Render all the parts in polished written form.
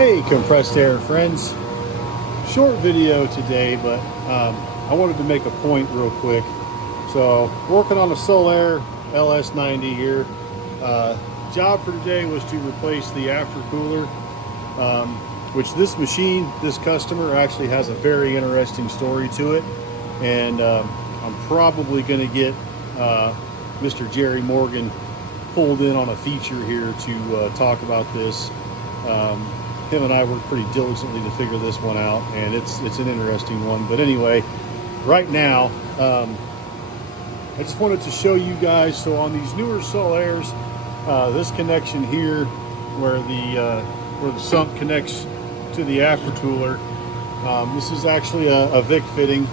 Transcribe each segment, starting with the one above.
Hey compressed air friends, short video today, but I wanted to make a point real quick. So working on a Solaire LS90 here. Job for today was to replace the aftercooler, which this machine, this customer actually has a very interesting story to it, and I'm probably going to get Mr. Jerry Morgan pulled in on a feature here to talk about this. Him and I worked pretty diligently to figure this one out, and it's an interesting one. But anyway, right now, I just wanted to show you guys. So on these newer Solaires, this connection here, where the sump connects to the aftercooler, this is actually a Vic fitting.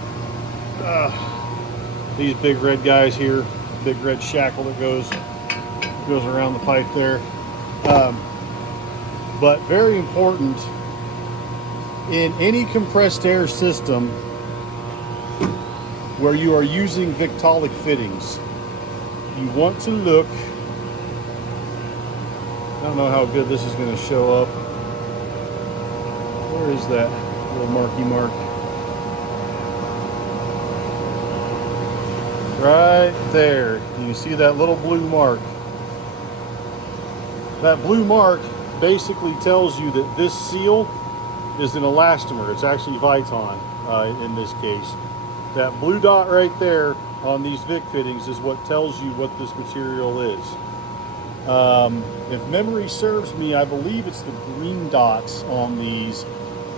These big red guys here, big red shackle that goes around the pipe there. But very important, in any compressed air system where you are using Victaulic fittings, you want to look, I don't know how good this is going to show up. Where is that little marky mark? Right there. You see that little blue mark? That blue mark basically tells you that this seal is an elastomer. It's actually Viton in this case. That blue dot right there on these Vic fittings is what tells you what this material is. If memory serves me, I believe it's the green dots on these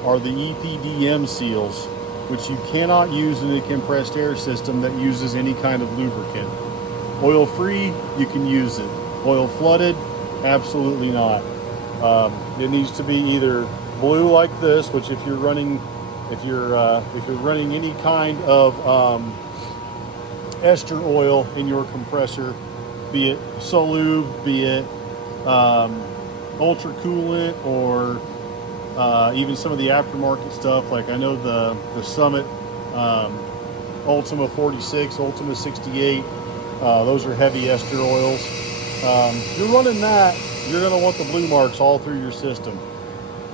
are the EPDM seals, which you cannot use in a compressed air system that uses any kind of lubricant. Oil free, you can use it. Oil flooded, absolutely not. It needs to be either blue like this, which if you're running any kind of ester oil in your compressor, be it Solube, be it ultra coolant, or even some of the aftermarket stuff, like I know the Summit Ultima 46, Ultima 68, those are heavy ester oils. You're running that, you're going to want the blue marks all through your system.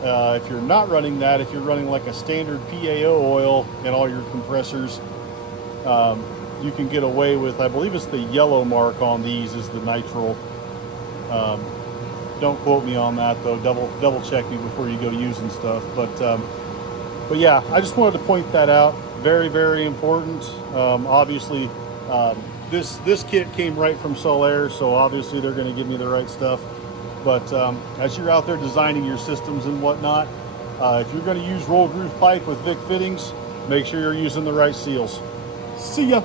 If you're not running that, if you're running like a standard PAO oil in all your compressors, you can get away with, I believe it's the yellow mark on these is the nitrile. Don't quote me on that though, double check me before you go using stuff. But yeah, I just wanted to point that out. Very, very important. Obviously, this kit came right from Solaire, so obviously they're going to give me the right stuff. But as you're out there designing your systems and whatnot, if you're going to use roll groove pipe with Vic fittings, make sure you're using the right seals. See ya.